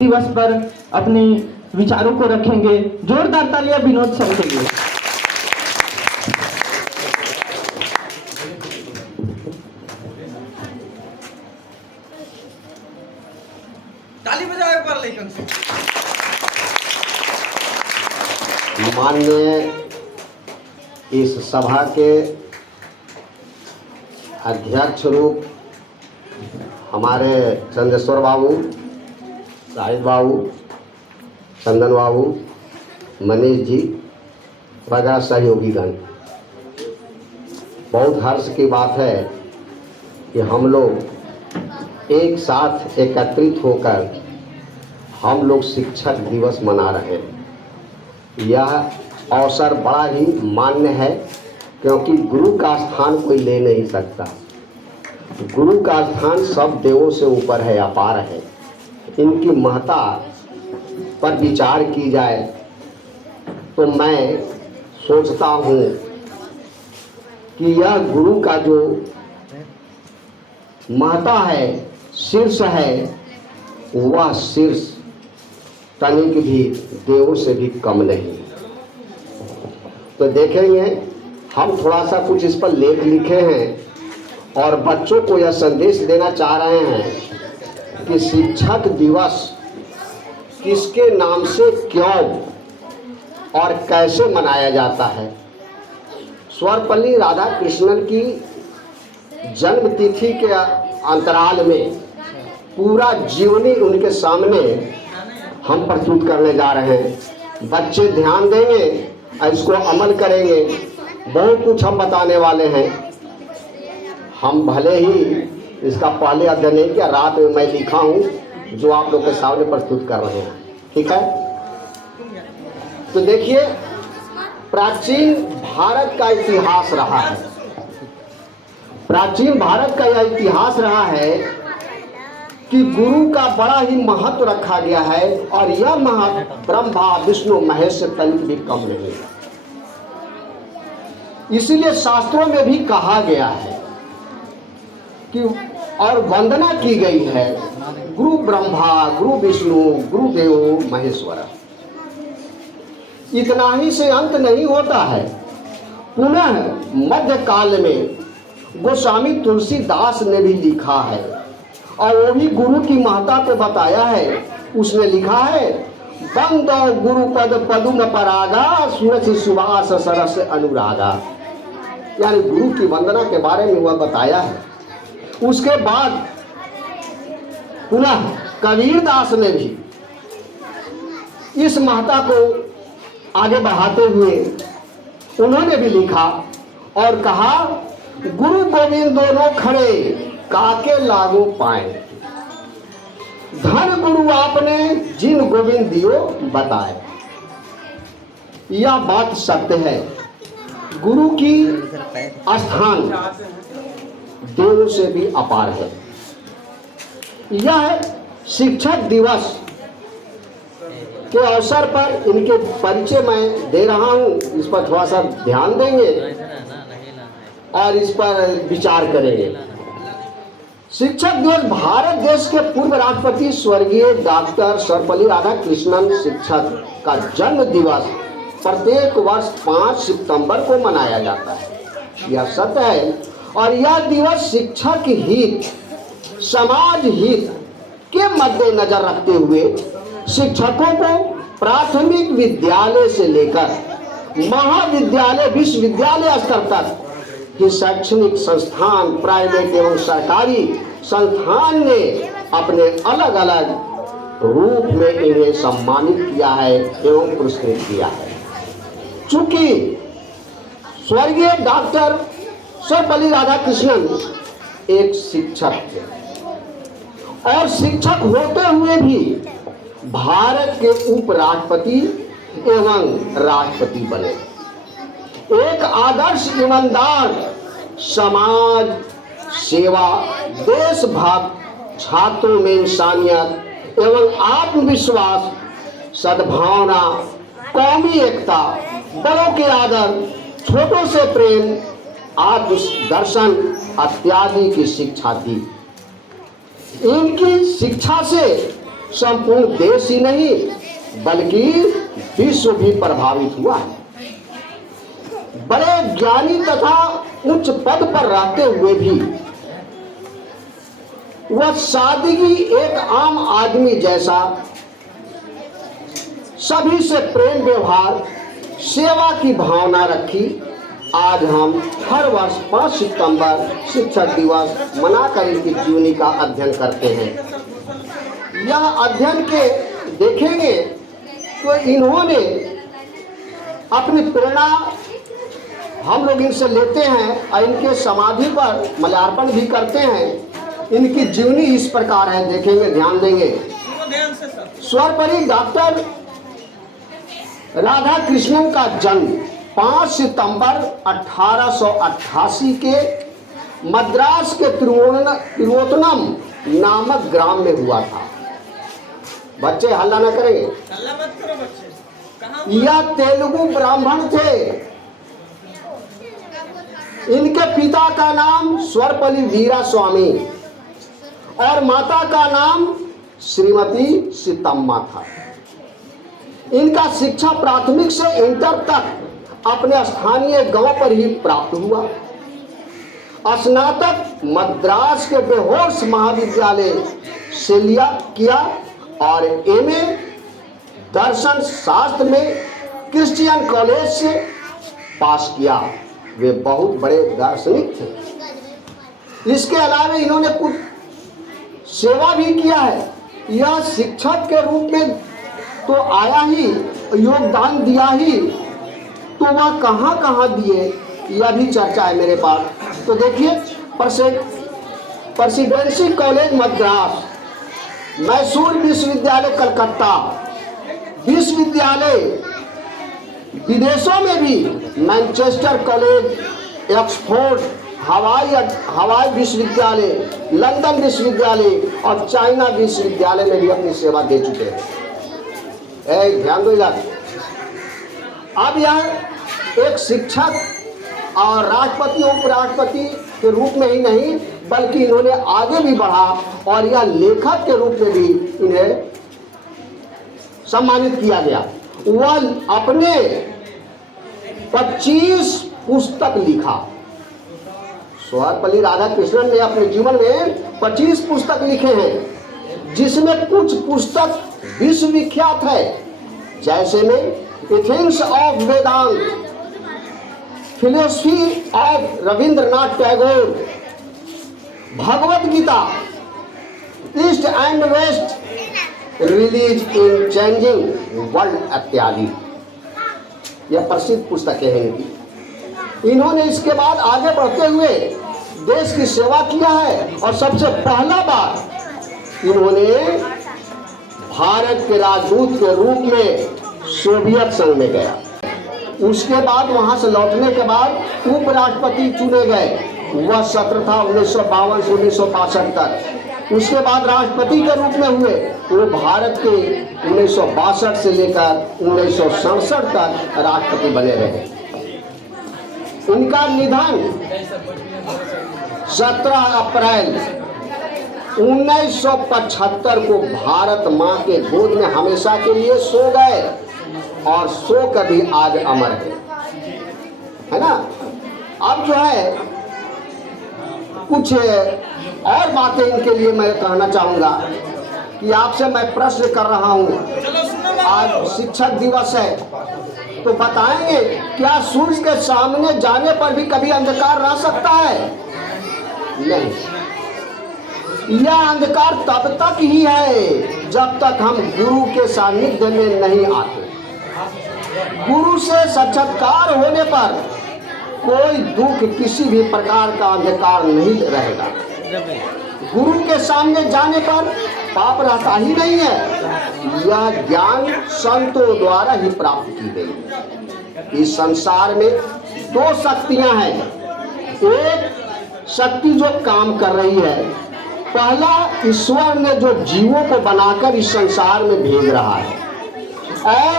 दिवस पर अपने विचारों को रखेंगे। जोरदार तालियां विनोद सर के लिए। ताली बजाओ एक बार लेकिन से। माननीय इस सभा के अध्यक्ष रूप हमारे चंदेश्वर बाबू, शाहिद बाबू, चंदन बाबू, मनीष जी वगैरह सहयोगीगण, बहुत हर्ष की बात है कि हम लोग एक साथ एकत्रित होकर हम लोग शिक्षक दिवस मना रहे हैं। यह अवसर बड़ा ही मान्य है क्योंकि गुरु का स्थान कोई ले नहीं सकता। गुरु का स्थान सब देवों से ऊपर है, अपार है। इनकी महत्ता पर विचार की जाए तो मैं सोचता हूँ कि यह गुरु का जो महत्ता है, शीर्ष है, वह शीर्ष तनिक भी देवों से भी कम नहीं। तो देखेंगे हम थोड़ा सा कुछ इस पर लेख लिखे हैं और बच्चों को यह संदेश देना चाह रहे हैं कि शिक्षक दिवस किसके नाम से क्यों और कैसे मनाया जाता है। सर्वपल्ली राधाकृष्णन की जन्म तिथि के अंतराल में पूरा जीवनी उनके सामने हम प्रस्तुत करने जा रहे हैं। बच्चे ध्यान देंगे और इसको अमल करेंगे। बहुत कुछ हम बताने वाले हैं। हम भले ही इसका पहले अध्ययन नहीं किया, रात में मैं लिखा हूँ जो आप लोग के सामने प्रस्तुत कर रहे हैं। ठीक है, तो देखिए प्राचीन भारत का इतिहास रहा है। प्राचीन भारत का यह इतिहास रहा है कि गुरु का बड़ा ही महत्व रखा गया है और यह महत्व ब्रह्मा विष्णु महेश से तनिक भी कम नहीं है। इसीलिए शास्त्रों में भी कहा गया है कि और वंदना की गई है, गुरु ब्रह्मा, गुरु विष्णु, गुरु देवो महेश्वर। इतना ही से अंत नहीं होता है। पुनः मध्य काल में गोस्वामी तुलसीदास ने भी लिखा है और वो भी गुरु की महत्ता को बताया है। उसने लिखा है, बंदो गुरुपद पदुम परागा सुरसि सुवास सरस अनुरागा। यानी गुरु की वंदना के बारे में वह बताया है। उसके बाद पुनः कबीरदास ने भी इस महत्ता को आगे बढ़ाते हुए उन्होंने भी लिखा और कहा, गुरु गोविंद दोनों खड़े काके लागू पाए, धन गुरु आपने जिन गोविंद दियो बताए। यह बात सत्य है। गुरु की स्थान देवों से भी अपार है। यह शिक्षक दिवस के अवसर पर इनके परिचय मैं दे रहा हूँ। इस पर थोड़ा सा ध्यान देंगे और इस पर विचार करेंगे। शिक्षक दिवस भारत देश के पूर्व राष्ट्रपति स्वर्गीय डॉक्टर सर्वपल्ली राधाकृष्णन शिक्षक का जन्म दिवस प्रत्येक वर्ष 5 सितंबर को मनाया जाता है। यह सत्य है और यह दिवस शिक्षक हित, समाज हित के मद्देनजर रखते हुए शिक्षकों को प्राथमिक विद्यालय से लेकर महाविद्यालय, विश्वविद्यालय स्तर तक कि शैक्षणिक संस्थान, प्राइवेट एवं सरकारी संस्थान ने अपने अलग अलग रूप में इन्हें सम्मानित किया है एवं पुरस्कृत किया है। चूंकि स्वर्गीय डॉक्टर सर्वपल्ली राधाकृष्णन एक शिक्षक थे और शिक्षक होते हुए भी भारत के उपराष्ट्रपति एवं राष्ट्रपति बने। एक आदर्श ईमानदार, समाज सेवा, देशभक्त, छात्रों में इंसानियत एवं आत्मविश्वास, सद्भावना, कौमी एकता, बड़ों के आदर, छोटों से प्रेम, आत्मदर्शन इत्यादि की शिक्षा दी। इनकी शिक्षा से संपूर्ण देश ही नहीं बल्कि विश्व भी प्रभावित हुआ है। बड़े ज्ञानी तथा उच्च पद पर रहते हुए भी वह सादगी एक आम आदमी जैसा सभी से प्रेम व्यवहार सेवा की भावना रखी। आज हम हर वर्ष 5 सितंबर शिक्षक दिवस मनाकर इनकी जीवनी का अध्ययन करते हैं। यह अध्ययन के देखेंगे तो इन्होंने अपनी प्रेरणा हम लोग इनसे लेते हैं और इनके समाधि पर माल्यार्पण भी करते हैं। इनकी जीवनी इस प्रकार है, देखेंगे, ध्यान देंगे। सर्वपल्ली डॉक्टर राधा कृष्णन का जन्म 5 सितंबर 1888 के मद्रास के तिरुवोत्तनम नामक ग्राम में हुआ था। बच्चे हल्ला न करेंगे, हल्ला मत करो बच्चे। कहाँ यह तेलुगु ब्राह्मण थे। इनके पिता का नाम सर्वपल्ली वीरा स्वामी और माता का नाम श्रीमती सीतम्मा था। इनका शिक्षा प्राथमिक से इंटर तक अपने स्थानीय गांव पर ही प्राप्त हुआ। स्नातक मद्रास के बेहोर्स महाविद्यालय से किया और एमए दर्शन शास्त्र में क्रिश्चियन कॉलेज से पास किया। वे बहुत बड़े दार्शनिक थे। इसके अलावा इन्होंने कुछ सेवा भी किया है। यह शिक्षक के रूप में तो आया ही, योगदान दिया ही, तो वह कहाँ कहाँ दिए यह भी चर्चा है मेरे पास। तो देखिए, प्रेसिडेंसी कॉलेज मद्रास, मैसूर विश्वविद्यालय कलकत्ता, विश्वविद्यालय विदेशों में भी मैनचेस्टर कॉलेज, ऑक्सफोर्ड, हवाई विश्वविद्यालय, लंदन विश्वविद्यालय और चाइना विश्वविद्यालय में भी अपनी सेवा दे चुके हैं। ध्यान दो इधर। अब यह एक शिक्षक और राष्ट्रपति उपराष्ट्रपति के रूप में ही नहीं बल्कि इन्होंने आगे भी बढ़ा और यह लेखक के रूप में भी इन्हें सम्मानित किया गया। वह अपने 25 पुस्तक लिखा। सर्वपल्ली राधाकृष्णन ने अपने जीवन में 25 पुस्तक लिखे हैं, जिसमें कुछ पुस्तक विश्वविख्यात है, जैसे में Athens of Vedanta, philosophy of Rabindranath Tagore, Bhagavad Gita, east and west, release in changing world इत्यादि। यह प्रसिद्ध पुस्तकें हैं इनकी। इन्होंने इसके बाद आगे बढ़ते हुए देश की सेवा किया है और सबसे पहला बार इन्होंने भारत के राजदूत के रूप में सोवियत संघ में गया। उसके बाद वहां से लौटने के बाद उपराष्ट्रपति चुने गए। वह सत्र था 1952 से 1962 तक। उसके बाद राष्ट्रपति के रूप में हुए। वो भारत के 1962 से लेकर 1967 तक राष्ट्रपति बने रहे। उनका निधन 17 अप्रैल 1975 को भारत माँ के गोद में हमेशा के लिए सो गए और सो कभी आज अमर है ना। अब जो है कुछ और बातें इनके लिए मैं कहना चाहूँगा कि आपसे मैं प्रश्न कर रहा हूँ। आज शिक्षक दिवस है तो बताएंगे, क्या सूर्य के सामने जाने पर भी कभी अंधकार रह सकता है? नहीं। यह अंधकार तब तक ही है जब तक हम गुरु के सानिध्य में नहीं आते। गुरु से साक्षात्कार होने पर कोई दुख, किसी भी प्रकार का अंधकार नहीं रहेगा। गुरु के सामने जाने पर पाप रहता ही नहीं है। यह ज्ञान संतों द्वारा ही प्राप्त की गई। इस संसार में 2 शक्तियां हैं। एक शक्ति जो काम कर रही है, पहला ईश्वर ने जो जीवों को बनाकर इस संसार में भेज रहा है, और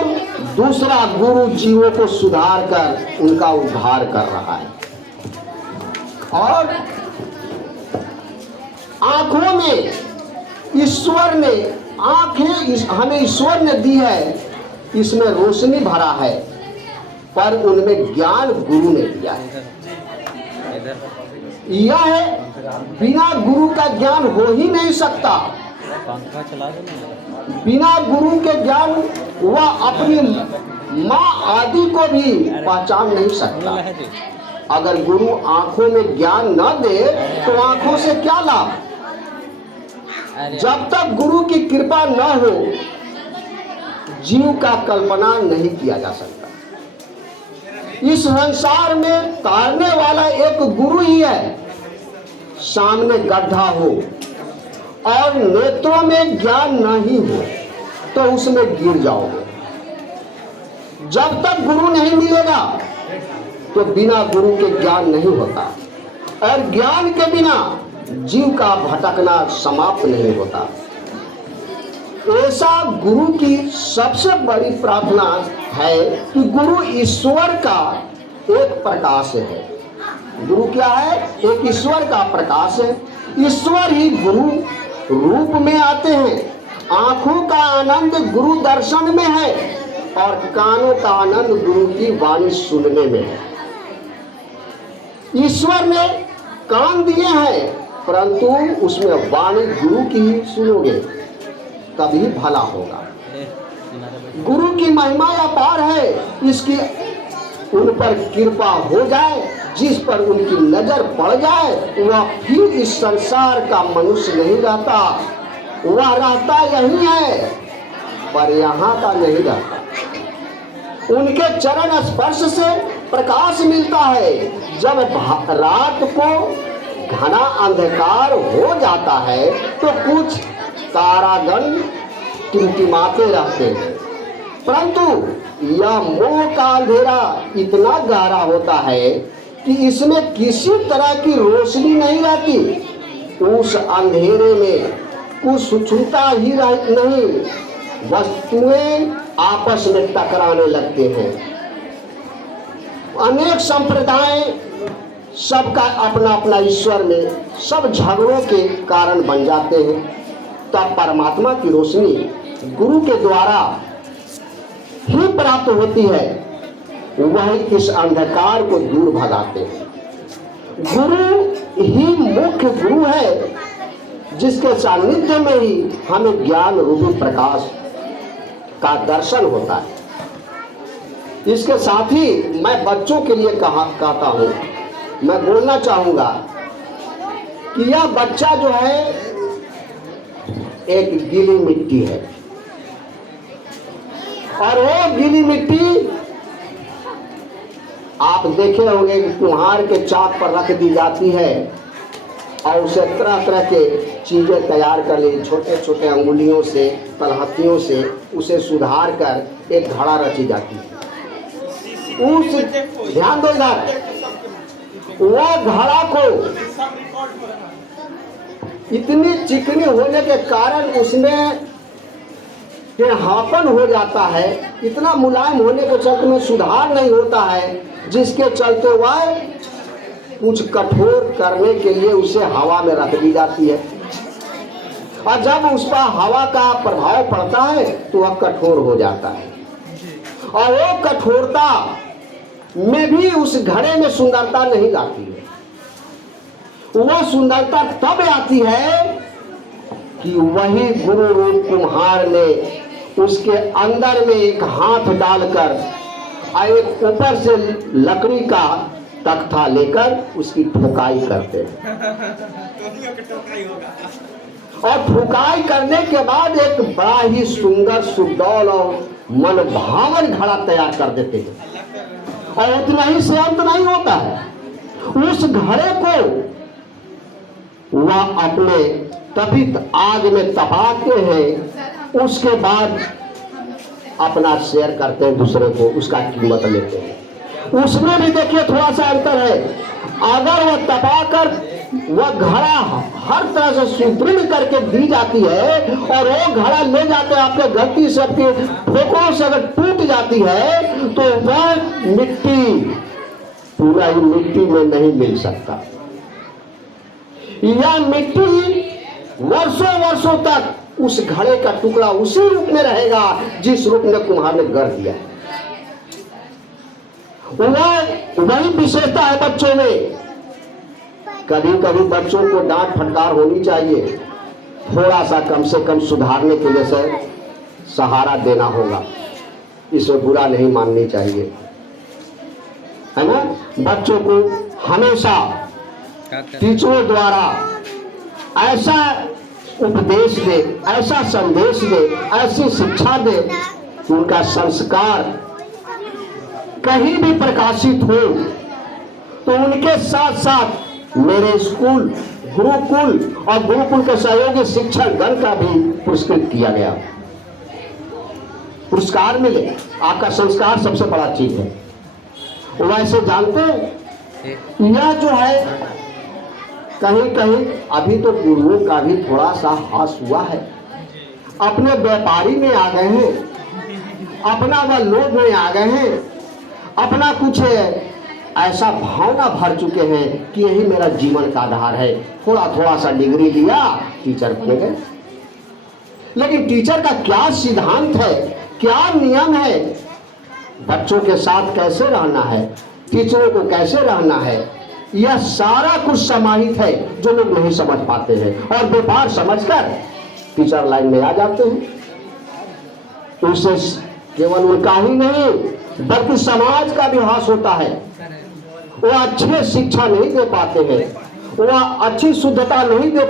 दूसरा गुरु जीवों को सुधार कर उनका उद्धार कर रहा है। और आंखों में ईश्वर ने आंखें हमें ईश्वर ने दी है, इसमें रोशनी भरा है, पर उनमें ज्ञान गुरु ने दिया है। यह है, बिना गुरु का ज्ञान हो ही नहीं सकता। बिना गुरु के ज्ञान वह अपनी माँ आदि को भी पहचान नहीं सकता। अगर गुरु आंखों में ज्ञान न दे तो आंखों से क्या लाभ। जब तक गुरु की कृपा न हो, जीव का कल्पना नहीं किया जा सकता। इस संसार में तारने वाला एक गुरु ही है। सामने गड्ढा हो और नेत्रों में ज्ञान नहीं हो तो उसमें गिर जाओगे। जब तक गुरु नहीं मिलेगा तो बिना गुरु के ज्ञान नहीं होता, और ज्ञान के बिना जीव का भटकना समाप्त नहीं होता। ऐसा गुरु की सबसे बड़ी प्रार्थना है कि गुरु ईश्वर का एक प्रकाश है। गुरु क्या है? एक ईश्वर का प्रकाश है। ईश्वर ही गुरु रूप में आते हैं। आंखों का आनंद गुरु दर्शन में है और कानों का आनंद गुरु की वाणी सुनने में है। ईश्वर ने कान दिए हैं, परंतु उसमें वाणी गुरु की ही सुनोगे तभी भला होगा। गुरु की महिमा अपार है, इसकी उन पर कृपा हो जाए, जिस पर उनकी नजर पड़ जाए वह फिर इस संसार का मनुष्य नहीं रहता। वह रहता यही है पर यहाँ का नहीं रहता। उनके चरण स्पर्श से प्रकाश मिलता है। जब रात को घना अंधकार हो जाता है तो कुछ तारागण टिमटिमाते रहते हैं, परंतु यह मोह का अंधेरा इतना गहरा होता है कि इसमें किसी तरह की रोशनी नहीं रहती। उस अंधेरे में कुछ छूता ही नहीं, वस्तुएं आपस में टकराने लगते हैं। अनेक संप्रदाय सबका अपना अपना ईश्वर में सब झगड़ों के कारण बन जाते हैं। तब परमात्मा की रोशनी गुरु के द्वारा ही प्राप्त होती है। वही इस अंधकार को दूर भगाते हैं। गुरु ही मुख्य गुरु है, जिसके सानिध्य में ही हमें ज्ञान रूपी प्रकाश का दर्शन होता है। इसके साथ ही मैं बच्चों के लिए कहता हूँ, मैं बोलना चाहूँगा कि यह बच्चा जो है एक गीली मिट्टी है, और वो गीली मिट्टी आप देखे होंगे कि कुम्हार के चाक पर रख दी जाती है और उसे तरह तरह के चीज़ें तैयार कर ली, छोटे छोटे अंगुलियों से, तलहथियों से उसे सुधार कर एक घड़ा रची जाती है। उस ध्यान दो इधर, वह घड़ा को इतनी चिकनी होने के कारण उसमें टेढ़ापन हो जाता है, इतना मुलायम होने के चलते में सुधार नहीं होता है, जिसके चलते वह कुछ कठोर करने के लिए उसे हवा में रख दी जाती है, और जब उस पर हवा का प्रभाव पड़ता है तो वह कठोर हो जाता है। और वो कठोरता में भी उस घड़े में सुंदरता नहीं लाती है। वह सुंदरता तब आती है कि वही गुरु रूप कुम्हार ने उसके अंदर में एक हाथ डालकर एक ऊपर से लकड़ी का तख्ता लेकर उसकी ठोकाई करते हैं, और ठोकाई करने के बाद एक बड़ा ही सुंदर सुडौल और मन भावन घड़ा तैयार कर देते हैं। और इतना ही से अंत नहीं होता है, उस घड़े को वह अपने तपित आग में तपाते हैं, उसके बाद अपना शेयर करते हैं दूसरे को, उसका कीमत लेते हैं। उसमें भी देखिए थोड़ा सा अंतर है। अगर वह तपाकर वह घड़ा हर तरह से सुदृढ़ करके दी जाती है और वो घड़ा ले जाते हैं आपके गलती से आपके ठोकरों से अगर टूट जाती है तो वह मिट्टी पूरा ही मिट्टी में नहीं मिल सकता। यह मिट्टी वर्षों वर्षों तक उस घड़े का टुकड़ा उसी रूप में रहेगा जिस रूप में कुम्हार ने गढ़ दिया है। वही विशेषता है बच्चों में। कभी कभी बच्चों को डांट फटकार होनी चाहिए, थोड़ा सा कम से कम सुधारने के लिए से सहारा देना होगा, इसमें बुरा नहीं माननी चाहिए, है ना। बच्चों को हमेशा टीचरों द्वारा ऐसा उपदेश दे, ऐसा संदेश दे, ऐसी शिक्षा दे कि उनका संस्कार कहीं भी प्रकाशित हो। तो उनके साथ साथ मेरे स्कूल गुरुकुल और गुरुकुल के सहयोगी शिक्षक गण का भी पुरस्कृत किया गया, पुरस्कार मिले। आपका संस्कार सबसे बड़ा चीज है। वैसे जानते हैं यह जो है कहीं कहीं अभी तो गुरुओं का भी थोड़ा सा हास हुआ है, अपने व्यापारी में आ गए हैं, अपना वह लोभ में आ गए हैं, अपना कुछ ऐसा भावना भर चुके हैं कि यही मेरा जीवन का आधार है। थोड़ा थोड़ा सा डिग्री लिया, टीचर बन गए। लेकिन टीचर का क्या सिद्धांत है, क्या नियम है, बच्चों के साथ कैसे रहना है, टीचरों को कैसे रहना है, यह सारा कुछ समाहित है जो लोग नहीं समझ पाते हैं और व्यापार समझकर टीचर लाइन में आ जाते हैं। उससे केवल उनका ही नहीं बल्कि समाज का भी हास होता है। वो अच्छे शिक्षा नहीं दे पाते हैं, वो अच्छी शुद्धता नहीं दे,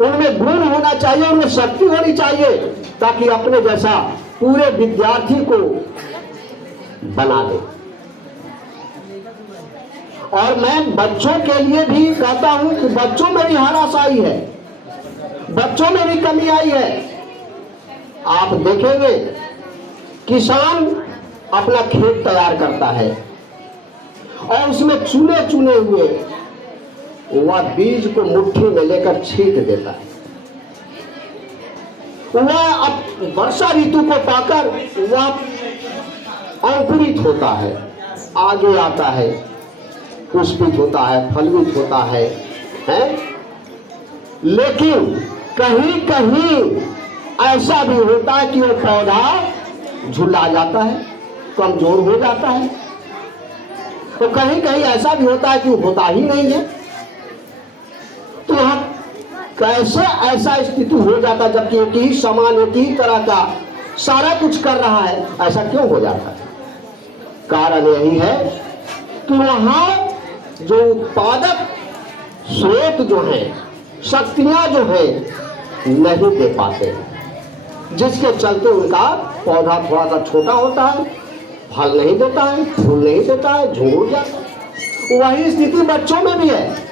उनमें गुण होना चाहिए, उनमें शक्ति होनी चाहिए ताकि अपने जैसा पूरे विद्यार्थी को बना दे। और मैं बच्चों के लिए भी कहता हूं कि बच्चों में भी हराशाई है, बच्चों में भी कमी आई है। आप देखेंगे किसान अपना खेत तैयार करता है और उसमें चुने चुने हुए वह बीज को मुट्ठी में लेकर छींट देता है। वह अब वर्षा ऋतु को पाकर वह अंकुरित होता है, आगे आता है, पुष्पित होता है, फलित होता है, लेकिन कहीं कहीं ऐसा भी होता है कि वो पौधा झुला जाता है, कमजोर हो जाता है। तो कहीं कहीं ऐसा भी होता है कि वो होता ही नहीं है। तो यहाँ कैसे ऐसा स्थिति हो जाता जबकि एक ही समान एक ही तरह का सारा कुछ कर रहा है, ऐसा क्यों हो जाता है? कारण यही है कि वहां जो उत्पादक स्रोत जो है, शक्तियां जो है नहीं दे पाते, जिसके चलते उनका पौधा थोड़ा सा छोटा होता है, फल नहीं देता है, फूल नहीं देता है, झुंड जाता है। वही स्थिति बच्चों में भी है।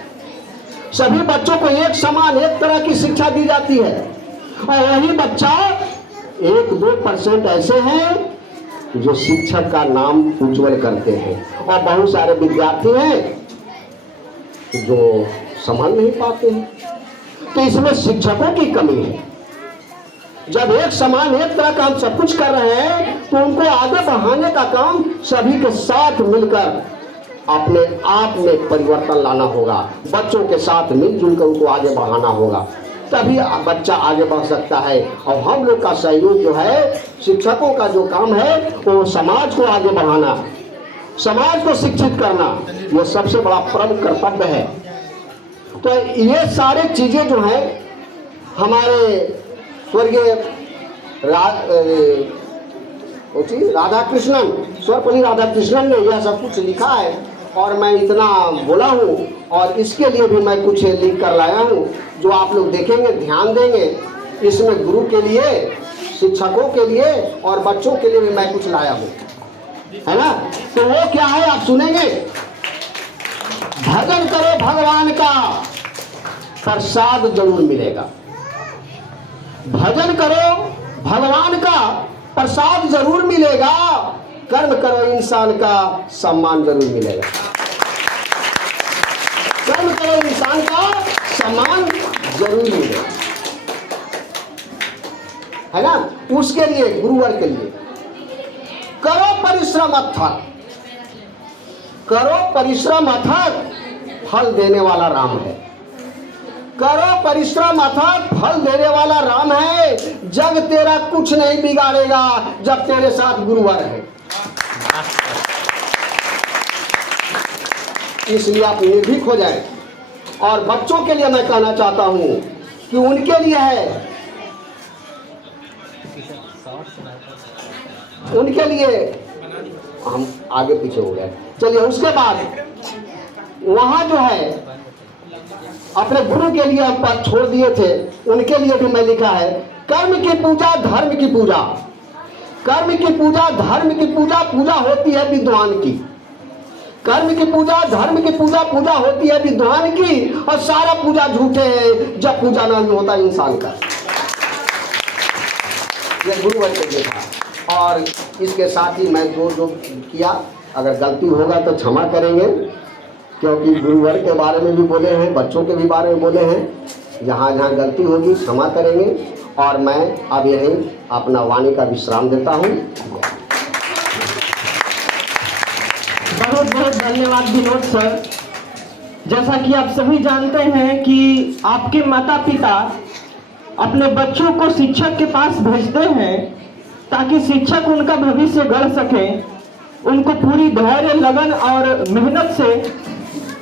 सभी बच्चों को एक समान एक तरह की शिक्षा दी जाती है और वही बच्चा 1-2% ऐसे हैं जो शिक्षक का नाम उज्जवल करते हैं और बहुत सारे विद्यार्थी हैं जो संभाल नहीं पाते हैं। तो इसमें शिक्षकों की कमी है। जब एक समान एक तरह का हम सब कुछ कर रहे हैं तो उनको आगे बढ़ाने का काम सभी के साथ मिलकर अपने आप में परिवर्तन लाना होगा। बच्चों के साथ मिलजुल कर उनको आगे बढ़ाना होगा, तभी बच्चा आगे बढ़ सकता है। और हम लोग का सहयोग जो है, शिक्षकों का जो काम है वो समाज को आगे बढ़ाना, समाज को शिक्षित करना, ये सबसे बड़ा प्रमुख कर्तव्य है। तो ये सारे चीजें जो है हमारे स्वर्गीय राधा कृष्णन, सर्वपल्ली राधा कृष्णन ने यह सब कुछ लिखा है और मैं इतना बोला हूँ और इसके लिए भी मैं कुछ लिख कर लाया हूँ जो आप लोग देखेंगे, ध्यान देंगे। इसमें गुरु के लिए, शिक्षकों के लिए और बच्चों के लिए भी मैं कुछ लाया हूँ, है ना। तो वो क्या है आप सुनेंगे। भजन करो भगवान का, प्रसाद जरूर मिलेगा। भजन करो भगवान का, प्रसाद जरूर मिलेगा। कर्म करो इंसान का, सम्मान जरूर मिलेगा। कर्म करो इंसान का, सम्मान जरूर मिलेगा, है ना। उसके लिए, गुरुवर के लिए करो परिश्रम अथक, करो परिश्रम अथक, फल देने वाला राम है। करो परिश्रम अथक फल देने वाला राम है। जग तेरा कुछ नहीं बिगाड़ेगा जब तेरे साथ गुरुवर है। इसलिए आप निर्भीक हो जाएं। और बच्चों के लिए मैं कहना चाहता हूं कि उनके लिए है, उनके लिए हम आगे पीछे हो गए। चलिए उसके बाद वहां जो है अपने गुरु के लिए हम पद छोड़ दिए थे, उनके लिए भी मैं लिखा है, कर्म की पूजा धर्म की पूजा, कर्म की पूजा धर्म की पूजा, पूजा होती है विद्वान की। कर्म की पूजा धर्म की पूजा, पूजा होती है विद्वान की, और सारा पूजा झूठे है जब पूजा नहीं होता इंसान का। ये गुरुवर के लिए था। और इसके साथ ही मैं जो किया, अगर गलती होगा तो क्षमा करेंगे, क्योंकि गुरुवर के बारे में भी बोले हैं, बच्चों के भी बारे में बोले हैं। जहाँ जहाँ गलती होगी क्षमा करेंगे। और मैं अब यहीं अपना वाणी का विश्राम देता हूँ। बहुत बहुत धन्यवाद विनोद सर। जैसा कि आप सभी जानते हैं कि आपके माता पिता अपने बच्चों को शिक्षक के पास भेजते हैं ताकि शिक्षक उनका भविष्य गढ़ सके, उनको पूरी धैर्य लगन और मेहनत से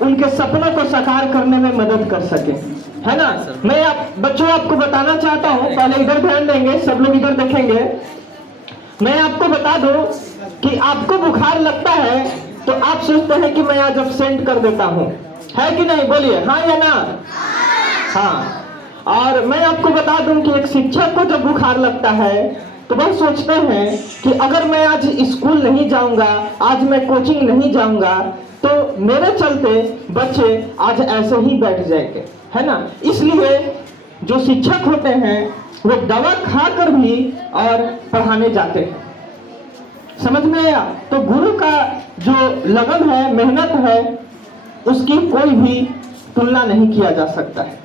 उनके सपनों को साकार करने में मदद कर सके, है ना। मैं बच्चों आपको बताना चाहता हूँ, पहले इधर ध्यान देंगे, सब लोग इधर देखेंगे। मैं आपको बता दूं कि आपको बुखार लगता है तो आप सोचते हैं कि मैं आज एब्सेंट कर देता हूँ, है कि नहीं? बोलिए हाँ या ना। हाँ। और मैं आपको बता दूं कि एक शिक्षक को जब बुखार लगता है तो वह सोचते हैं कि अगर मैं आज स्कूल नहीं जाऊंगा, आज मैं कोचिंग नहीं जाऊंगा, तो मेरे चलते बच्चे आज ऐसे ही बैठ जाएंगे, है ना। इसलिए जो शिक्षक होते हैं वो दवा खाकर भी और पढ़ाने जाते हैं। समझ में आया? तो गुरु का जो लगन है, मेहनत है, उसकी कोई भी तुलना नहीं किया जा सकता है।